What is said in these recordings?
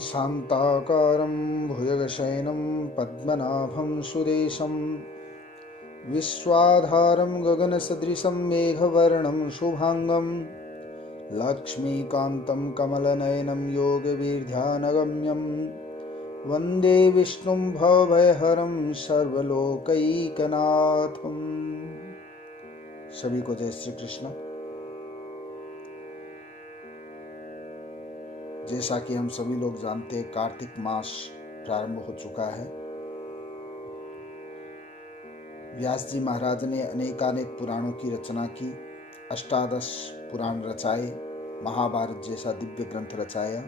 शान्ताकारं भुजगशयनं पद्मनाभं सुरेशं विश्वाधारं गगनसदृशं मेघवर्णं शुभांगं लक्ष्मीकान्तं कमलनयनं योगवीर्ध्यानगम्यं वन्दे विष्णुं भवभयहरं सर्वलोकैकनाथं। सभी को जय श्री कृष्ण। जैसा कि हम सभी लोग जानते हैं, कार्तिक मास प्रारंभ हो चुका है। व्यास जी महाराज ने अनेकानेक पुराणों की रचना की, अष्टादश पुराण रचाए, महाभारत जैसा दिव्य ग्रंथ रचाया।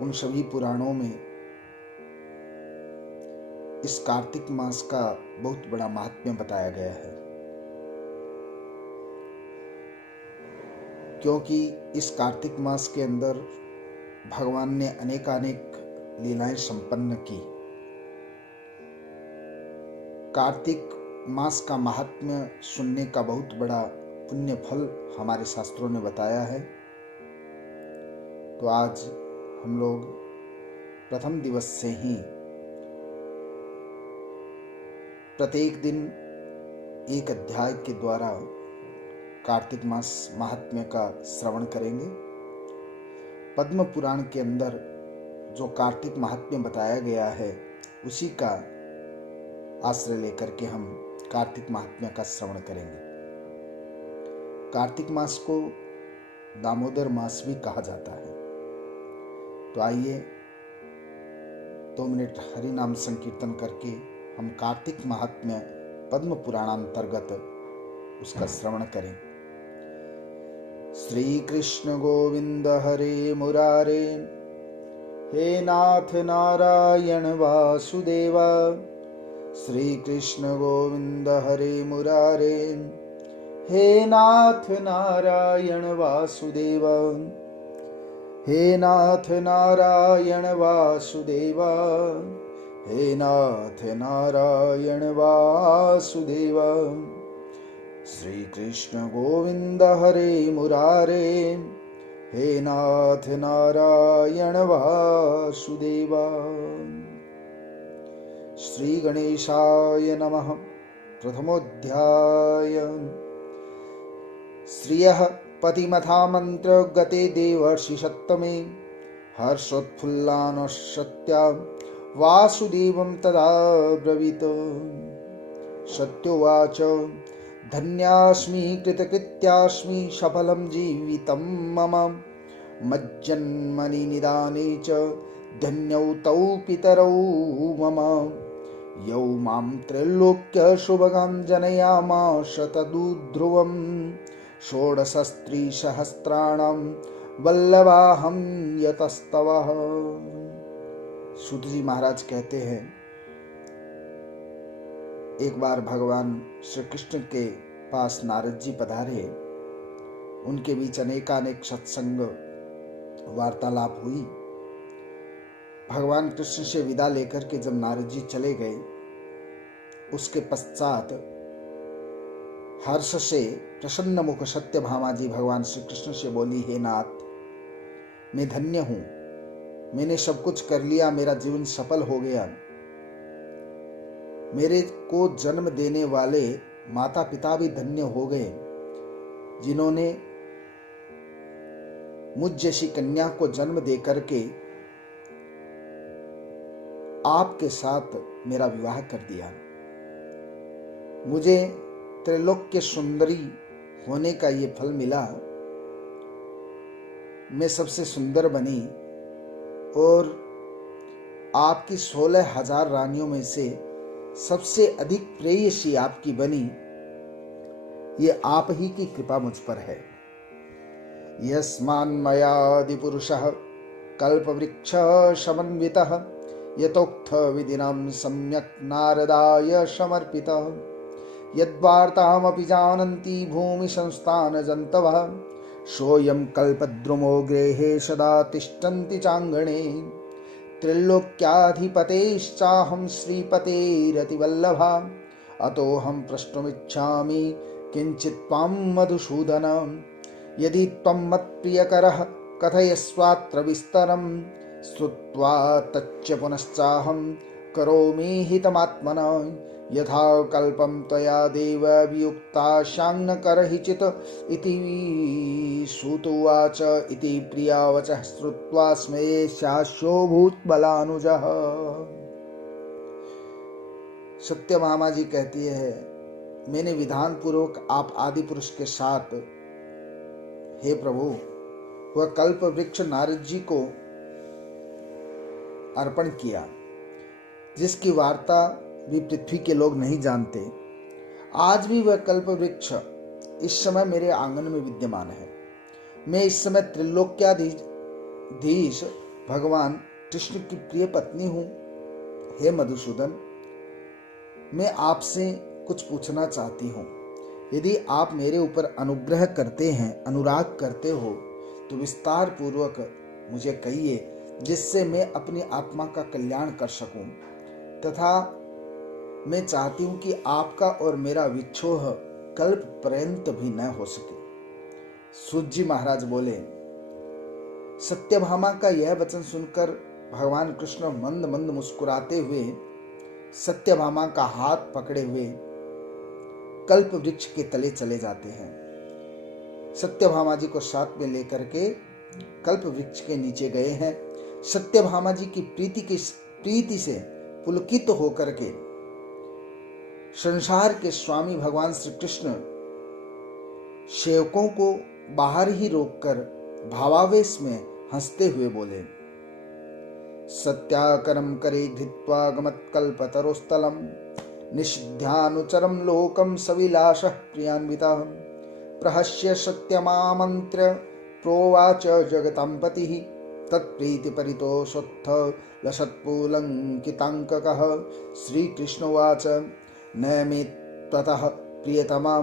उन सभी पुराणों में इस कार्तिक मास का बहुत बड़ा महात्म्य बताया गया है, क्योंकि इस कार्तिक मास के अंदर भगवान ने अनेकानेक लीलाएं संपन्न की। कार्तिक मास का महात्म्य सुनने का बहुत बड़ा पुण्य फल हमारे शास्त्रों ने बताया है। तो आज हम लोग प्रथम दिवस से ही प्रत्येक दिन एक अध्याय के द्वारा कार्तिक मास महात्म्य का श्रवण करेंगे। पद्म पुराण के अंदर जो कार्तिक महात्म्य बताया गया है, उसी का आश्रय लेकर के हम कार्तिक महात्म्य का श्रवण करेंगे। कार्तिक मास को दामोदर मास भी कहा जाता है। तो आइए 2 मिनट हरि नाम संकीर्तन करके हम कार्तिक महात्म्य पद्म पुराणांतर्गत उसका श्रवण करें। श्री कृष्ण गोविंद हरे मुरारे, हे नाथ नारायण वासुदेवा। श्री कृष्ण गोविंद हरे मुरारे, हे नाथ नारायण वासुदेवा। हे नाथ नारायण वासुदेवा, हे नाथ नारायण वासुदेवा। श्री कृष्ण गोविंद हरे मुरारे, हे नाथ नारायण वासुदेवा। श्री गणेशाय नमः। प्रथमोऽध्याय। श्रियः पतिमथा मंत्र गते देवर्षि सप्तमे, हर्षोत्फुल्लानश्यत्या वासुदेवं तदा ब्रवीत। सत्योवाच, धन्यास्मि कृतकृत्यास्मि सफलं जीवितं मम। मज्जन्मनि निदाने च धन्यौ तौ पितरौ मम। यौ मां त्रैलोक्य शुभगां जनयामास तदुध्रुवं। षोडशस्त्रीसहस्राणां वल्लभाहं यतस्तवः। सूत जी महाराज कहते हैं, एक बार भगवान श्री कृष्ण के पास नारद जी पधारे। उनके बीच अनेकानेक सत्संग वार्तालाप हुई। भगवान कृष्ण से विदा लेकर के जब नारद जी चले गए, उसके पश्चात हर्ष से प्रसन्न मुख सत्यभामा जी भगवान श्री कृष्ण से बोली, हे नाथ, मैं धन्य हूं, मैंने सब कुछ कर लिया, मेरा जीवन सफल हो गया। मेरे को जन्म देने वाले माता पिता भी धन्य हो गए, जिन्होंने मुझ जैसी कन्या को जन्म दे करके आपके साथ मेरा विवाह कर दिया। मुझे त्रैलोक्य सुंदरी होने का ये फल मिला। मैं सबसे सुंदर बनी और आपकी 16,000 रानियों में से सबसे अधिक प्रेयसी आपकी बनी। ये आप ही की कृपा मुझ पर है। यस्मान्मयादि पुरुषः कल्पवृक्ष समन्वितः, यतोक्त विधिनां सम्यक् नारदाय समर्पितः। यद्वार्तामपि जानन्ति भूमि संस्थान जन्तवः, सोऽयं कल्पद्रुमो गृहे सदा तिष्ठन्ति चाङ्गणे। त्रैलोक्याधिपतेश्चाहं श्रीपतेरतिवल्लभा, अतोऽहं प्रष्टुमिच्छामि किञ्चित् त्वां मधुसूदन। यदि त्वं मत्प्रियकरः कथयस्वात्र विस्तरं श्रुत्वा तच्च पुनश्चाहं करोमि हितमात्मना यथा कल्पं त्वया देव वियुक्ता शां करहिचित् इति श्रुतुवाच इति प्रिया वचः श्रुत्वा स्मेशाशोभूत बलानुजः। सत्यभामा जी कहती है, मैंने विधान पूर्वक आप आदि पुरुष के साथ हे प्रभु वह कल्प वृक्ष नारद जी को अर्पण किया, जिसकी वार्ता भी पृथ्वी के लोग नहीं जानते। आज भी वह कल्प वृक्ष इस समय मेरे आंगन में विद्यमान है। मैं इस समय त्रिलोक्याधीश भगवान कृष्ण की प्रिय पत्नी हूं। हे मधुसूदन, मैं आपसे कुछ पूछना चाहती हूँ। यदि आप मेरे ऊपर अनुग्रह करते हैं, अनुराग करते हो, तो विस्तार पूर्वक मुझे कहिए, जिससे मैं अपनी आत्मा का कल्याण कर सकूं। तथा मैं चाहती हूँ कि आपका और मेरा विच्छोह कल्प पर्यंत भी न हो सके। सूत जी महाराज बोले, सत्यभामा का यह वचन सुनकर भगवान कृष्ण मंद मंद मुस्कुराते हुए सत्यभामा का हाथ पकड़े हुए कल्प वृक्ष के तले चले जाते हैं। सत्यभामा जी को साथ में लेकर के कल्प वृक्ष के नीचे गए हैं। सत्यभामा जी की प्रीति से पुलकित होकर के संसार के स्वामी भगवान श्री कृष्ण सेवकों को बाहर ही रोककर भावावेश में हंसते हुए बोले, सत्याकरम करे धृत्वा गमत्कल्पतरोस्थलम निषिध्यानुचरम लोकम सविलासः प्रियान्वितः प्रहस्य सत्यमामन्त्र्य प्रोवाच जगतां पतिः तत्प्रीतिपरितोषोत्थ लसत्पुलङ्किताङ्ककः। श्रीकृष्णोवाच, न मे त्वतः प्रियतमां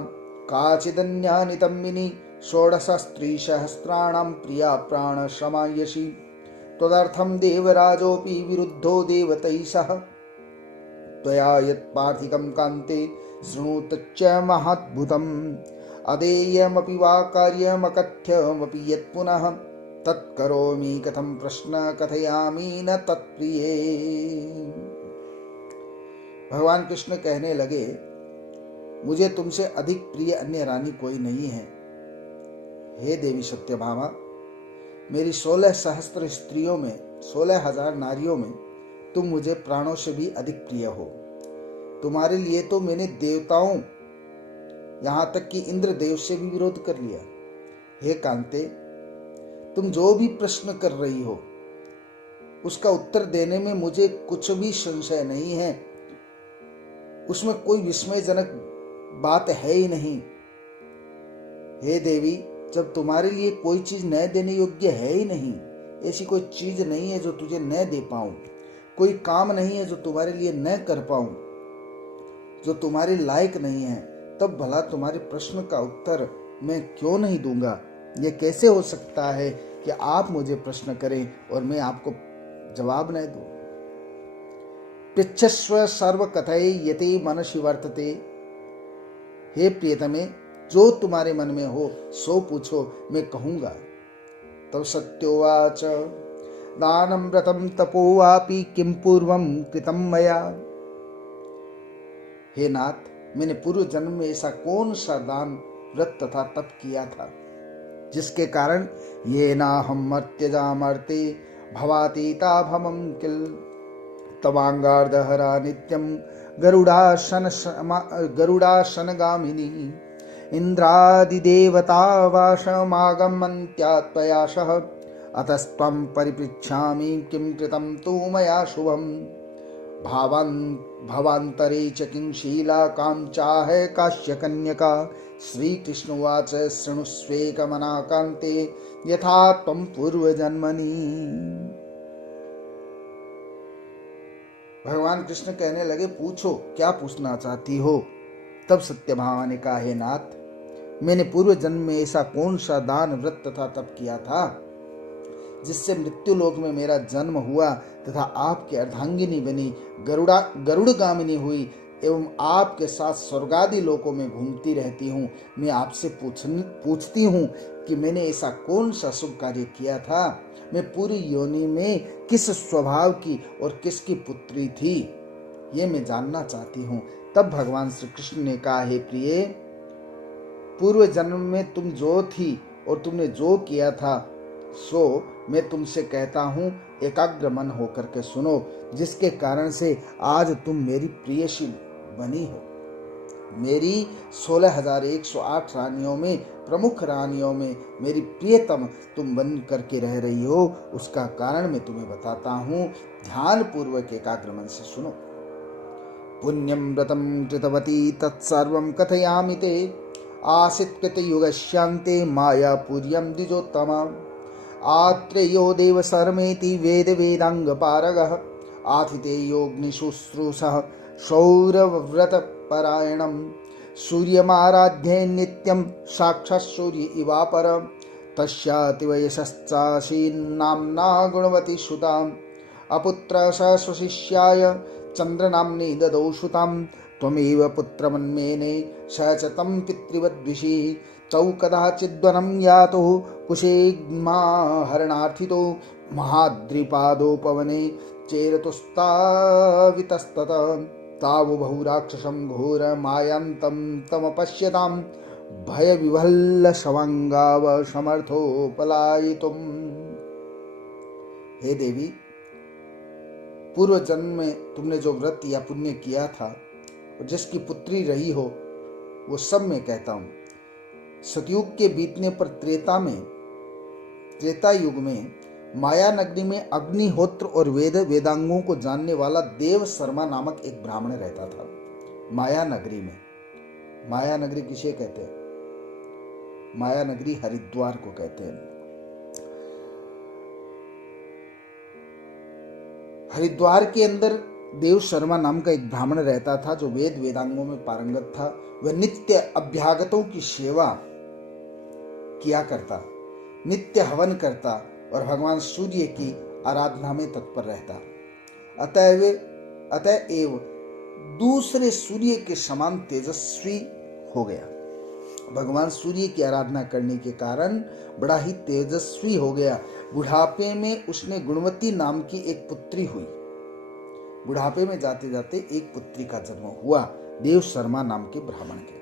काचिदन्यानितम्मिनी षोडशस्त्रीसहस्राणां प्रिया प्राणश्रमायसि त्वदर्थं देवराजोऽपि विरुद्धो देवतैः सह त्वया यत्पार्थिकं कान्ते शृणुतच्च महाद्भुतम् अदेयमपि वा कार्यमकथ्यमपि यत्पुनः तत्करोमि कथं प्रश्न कथयामि न तत्प्रिये। भगवान कृष्ण कहने लगे, मुझे तुमसे अधिक प्रिय अन्य रानी कोई नहीं है। हे देवी सत्यभामा, मेरी 16 सहस्त्र स्त्रियों में 16,000 नारियों में तुम मुझे प्राणों से भी अधिक प्रिय हो। तुम्हारे लिए तो मैंने देवताओं, यहां तक कि इंद्रदेव से भी विरोध कर लिया। हे कांते, तुम जो भी प्रश्न कर रही हो उसका उत्तर देने में मुझे कुछ भी संशय नहीं है। उसमें कोई विस्मयजनक बात है ही नहीं। हे देवी, जब तुम्हारे लिए कोई चीज न देने योग्य है ही नहीं, ऐसी कोई चीज नहीं है जो तुझे न दे पाऊं, कोई काम नहीं है जो तुम्हारे लिए न कर पाऊं, जो तुम्हारे लायक नहीं है, तब भला तुम्हारे प्रश्न का उत्तर मैं क्यों नहीं दूंगा। यह कैसे हो सकता है कि आप मुझे प्रश्न करें और मैं आपको जवाब न दूं। पृच्छस्व सर्व कथये यते मनसि वर्तते। हे प्रियतमे, जो तुम्हारे मन में हो सो पूछो, मैं कहूंगा। तब सत्योवाच, दानं व्रतं तपो वापि किं पूर्वं कृतं मया। हे नाथ, मैंने पूर्व जन्म में ऐसा कौन सा दान, व्रत तथा तप किया था जिसके कारण ये नाहम मर्त्यजामर्ते भवातीता भमं किल। तवांगार्धहरा नित्यं गरुडासनगामिनी इंद्रादिदेवता वासमागमन्त्या त्वया सह अतस्त्वं परिपृच्छामि किं कृतं तु मया शुभम्। भवान्तरे च किं शीला काञ्चाह काश्यकन्यका। श्रीकृष्णोवाच, शृणुष्वेकमनाकान्ते यथा त्वं पूर्वजन्मनि। भगवान कृष्ण कहने लगे, पूछो, क्या पूछना चाहती हो। तब सत्यभामा ने कहा, हे नाथ, मैंने पूर्व जन्म में ऐसा कौन सा दान, व्रत तथा तप किया था जिससे मृत्युलोक में मेरा जन्म हुआ तथा आपकी अर्धांगिनी बनी गरुड़गामिनी हुई एवं आपके साथ स्वर्गादि लोकों में घूमती रहती हूँ। मैं आपसे पूछती हूँ कि मैंने ऐसा कौन सा शुभ कार्य किया था, मैं पूरी योनि में किस स्वभाव की और किसकी पुत्री थी, ये मैं जानना चाहती हूँ। तब भगवान श्री कृष्ण ने कहा, हे प्रिय, पूर्व जन्म में तुम जो थी और तुमने जो किया था सो मैं तुमसे कहता हूँ, एकाग्र मन होकर के सुनो, जिसके कारण से आज तुम मेरी प्रियसी बनी हो। मेरी 16,108 रानियों में, प्रमुख रानियों में मेरी प्रियतम तुम बन करके रह रही हो। उसका कारण मैं तुम्हें बताता हूँ, ध्यान पूर्वक एकाग्र मन से सुनो। पुण्यम व्रतम कृतवती तत्सर्वं कथयामि ते, आसीत् कृतयुगस्यान्ते मायापुर्यं द्विजोत्तमा। आत्रेयो देवशर्मेति वेद वेदांग पारगः, आतिथेयोऽग्निशुश्रूषः सौरव्रत परायणं। सूर्यमाराध्ये नित्यं साक्षात् सूर्य इवापर, तस्यातीव यशश्चासीन्नाम्ना गुणवती सुताम्। अपुत्र स स्वशिष्याय चन्द्रनाम्नि ददौ सुतां, त्वमेव पुत्रमन्मेने स च तं पितृवद्विषि। तौ कदाचिद्वनं यातो कुशेग्मा हरणार्थितो, महाद्रिपादोपवने चेरतुस्तावितस्तत। तावुभौ राक्षसं घोर मायान्तं तमपश्यतां, भयविभल्ल शवांगाव समर्थो पलायितुम्। हे देवी, पूर्व जन्म में तुमने जो व्रत या पुण्य किया था और जिसकी पुत्री रही हो, वो सब मैं कहता हूँ। सतयुग के बीतने पर त्रेता युग में माया नगरी में अग्निहोत्र और वेदांगों को जानने वाला देव शर्मा नामक एक ब्राह्मण रहता था। माया नगरी में, माया नगरी किसे कहते हैं? माया नगरी हरिद्वार को कहते हैं। हरिद्वार के अंदर देव शर्मा नाम का एक ब्राह्मण रहता था, जो वेद वेदांगों में पारंगत था। वह नित्य अभ्यागतों की सेवा किया करता, नित्य हवन करता और भगवान सूर्य की आराधना में तत्पर रहता। अतएव दूसरे सूर्य के समान तेजस्वी हो गया। भगवान सूर्य की आराधना करने के कारण बड़ा ही तेजस्वी हो गया। बुढ़ापे में उसने गुणवती नाम की एक पुत्री हुई। बुढ़ापे में जाते जाते एक पुत्री का जन्म हुआ, देव शर्मा नाम के ब्राह्मण के।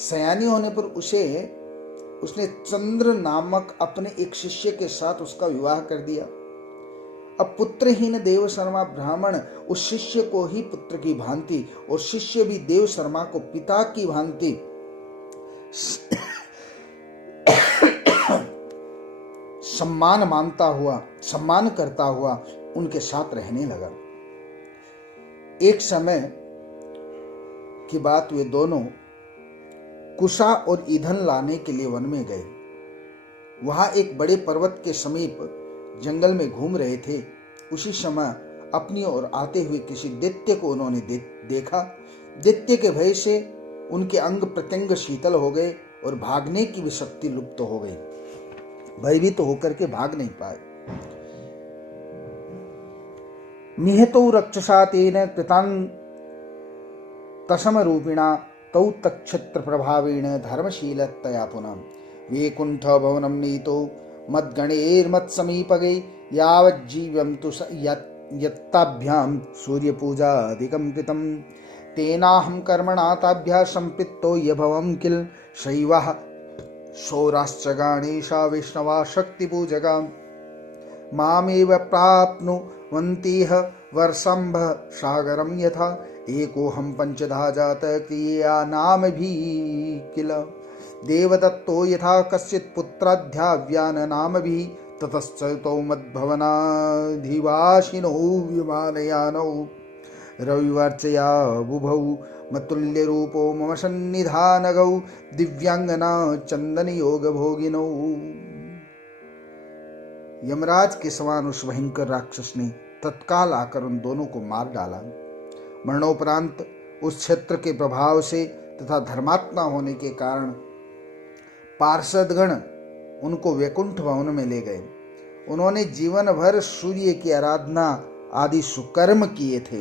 सयानी होने पर उसने चंद्र नामक अपने एक शिष्य के साथ उसका विवाह कर दिया। अब पुत्रहीन देव शर्मा ब्राह्मण उस शिष्य को ही पुत्र की भांति और शिष्य भी देव शर्मा को पिता की भांति सम्मान करता हुआ उनके साथ रहने लगा। एक समय की बात, वे दोनों कुशा और ईंधन लाने के लिए वन में गए। वहां एक बड़े पर्वत के समीप जंगल में घूम रहे थे। उसी समय अपनी ओर आते हुए किसी दैत्य को उन्होंने देखा। दैत्य के भय से उनके अंग प्रत्यंग शीतल हो गए और भागने की भी शक्ति लुप्त हो गई। भयभीत होकर के भाग नहीं पाए। निहतो रक्षसा तेन कृतान् तसम रूपिणा तौ तक्षत्र प्रभावेण धर्मशीलतया पुनः। वैकुंठ भवनं नीतो मद्गणैर्मत्समीपगे, यावज्जीव्यं तु यत्ताभ्यां सूर्यपूजादिकं कृतं। तेनाहं कर्मणा ताभ्यः सम्पृक्तो यभवं किल, शैवः शौराश्च गणेशा वैष्णवा शक्तिपूजका। मामेव प्राप्नुवन्तिह वर्षंभ सागरं यथा, एकोऽहं पंचधा जात क्रिया नाम भी किल। देवदत्तो यथा कश्चित् पुत्राध्याव्यान नाम भी, ततश्चतौ मद्भवनाधिवासिनौ विमानयानौ। रविवर्चया बुभौ मतुल्यरूपो मम सन्निधानगौ, दिव्यांगना चंदन योग भोगिनौ। यमराज के समान उस भयंकर राक्षस ने तत्काल आकर उन दोनों को मार डाला। मरणोपरांत उस क्षेत्र के प्रभाव से तथा धर्मात्मा होने के कारण पार्षदगण उनको वैकुंठ भवन में ले गए। उन्होंने जीवन भर सूर्य की आराधना आदि सुकर्म किए थे।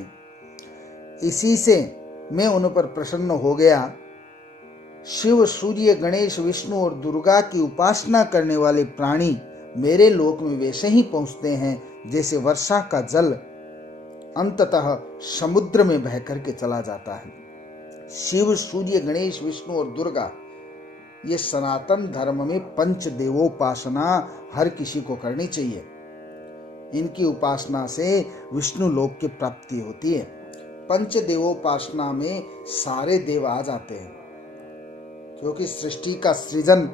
इसी से मैं उन पर प्रसन्न हो गया। शिव, सूर्य, गणेश, विष्णु और दुर्गा की उपासना करने वाले प्राणी मेरे लोक में वैसे ही पहुंचते हैं जैसे वर्षा का जल अंततः समुद्र में बह करके चला जाता है। शिव, सूर्य, गणेश, विष्णु और दुर्गा, ये सनातन धर्म में पंच देवोपासना हर किसी को करनी चाहिए। इनकी उपासना से विष्णु लोक की प्राप्ति होती है। पंच देवोपासना में सारे देव आ जाते हैं, क्योंकि सृष्टि का सृजन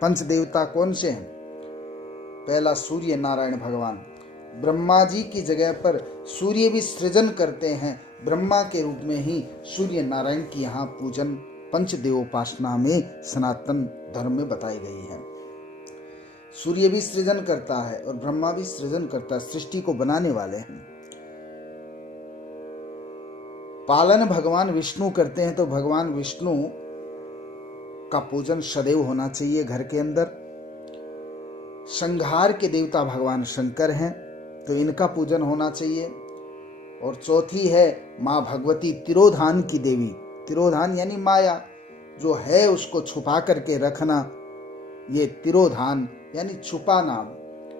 पंच देवता कौन से हैं? पहला सूर्य नारायण भगवान, ब्रह्मा जी की जगह पर सूर्य भी सृजन करते हैं। ब्रह्मा के रूप में ही सूर्य नारायण की यहाँ पूजन पंच देवोपासना में सनातन धर्म में बताई गई है। सूर्य भी सृजन करता है और ब्रह्मा भी सृजन करता है, सृष्टि को बनाने वाले हैं। पालन भगवान विष्णु करते हैं, तो भगवान विष्णु का पूजन सदैव होना चाहिए घर के अंदर। संहार के देवता भगवान शंकर हैं, तो इनका पूजन होना चाहिए। और चौथी है माँ भगवती तिरोधान की देवी। तिरोधान यानी माया जो है उसको छुपा करके रखना, ये तिरोधान यानी छुपाना,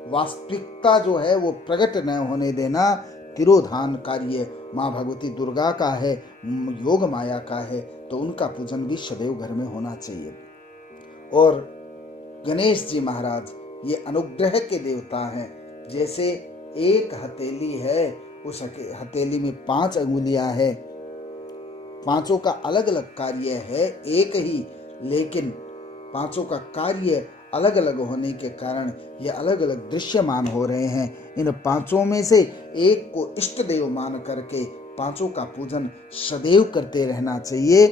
वास्तविकता जो है वो प्रकट न होने देना, तिरोधान कार्य माँ भगवती दुर्गा का है, योग माया का है, तो उनका पूजन भी सदैव घर में होना चाहिए। और गणेश जी महाराज ये अनुग्रह के देवता हैं। जैसे एक हथेली है, उस हथेली में 5 अंगुलियां है, पांचों का अलग अलग कार्य है एक ही, लेकिन पांचों का कार्य अलग अलग होने के कारण ये अलग अलग दृश्यमान हो रहे हैं। इन पांचों में से एक को इष्ट देव मान करके पांचों का पूजन सदैव करते रहना चाहिए।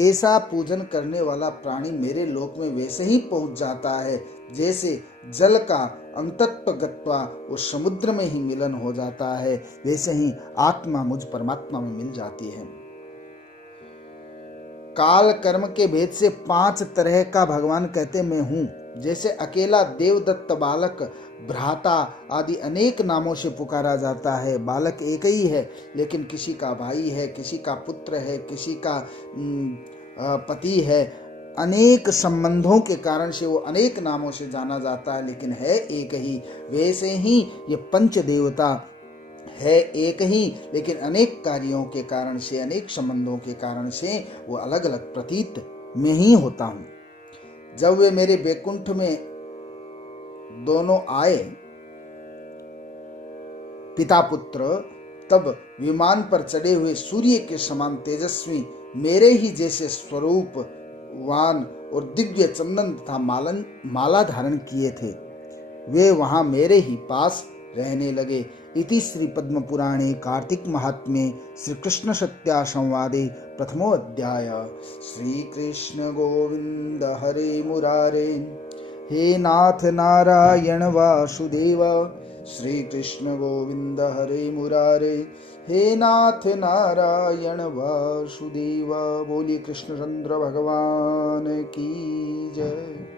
ऐसा पूजन करने वाला प्राणी मेरे लोक में वैसे ही पहुंच जाता है जैसे जल का अंतत्व गत्वा वो समुद्र में ही मिलन हो जाता है, वैसे ही आत्मा मुझ परमात्मा में मिल जाती है। काल कर्म के भेद से 5 तरह का भगवान कहते मैं हूं। जैसे अकेला देवदत्त बालक, भ्राता आदि अनेक नामों से पुकारा जाता है। बालक एक ही है, लेकिन किसी का भाई है, किसी का पुत्र है, किसी का पति है। अनेक संबंधों के कारण से वो अनेक नामों से जाना जाता है, लेकिन है एक ही। वैसे ही ये पंच देवता है एक ही, लेकिन अनेक कार्यों के कारण से, अनेक संबंधों के कारण से वो अलग अलग प्रतीत में ही होता हूं। जब वे मेरे वैकुंठ में दोनों आए पिता पुत्र, तब विमान पर चढ़े हुए सूर्य के समान तेजस्वी, मेरे ही जैसे स्वरूप वान और दिव्य चंदन तथा माला धारण किए थे, वे वहां मेरे ही पास रहने लगे। इति श्री पद्म पुराणे कार्तिक महात्म्ये श्री कृष्ण सत्या संवादे प्रथमो अध्याय। श्री कृष्ण गोविंद हरे मुरारे, हे नाथ नारायण वासुदेव। श्री कृष्ण गोविंद हरे मुरारे, हे नाथ नारायण वासुदेव। बोलिए कृष्णचंद्र भगवान की जय।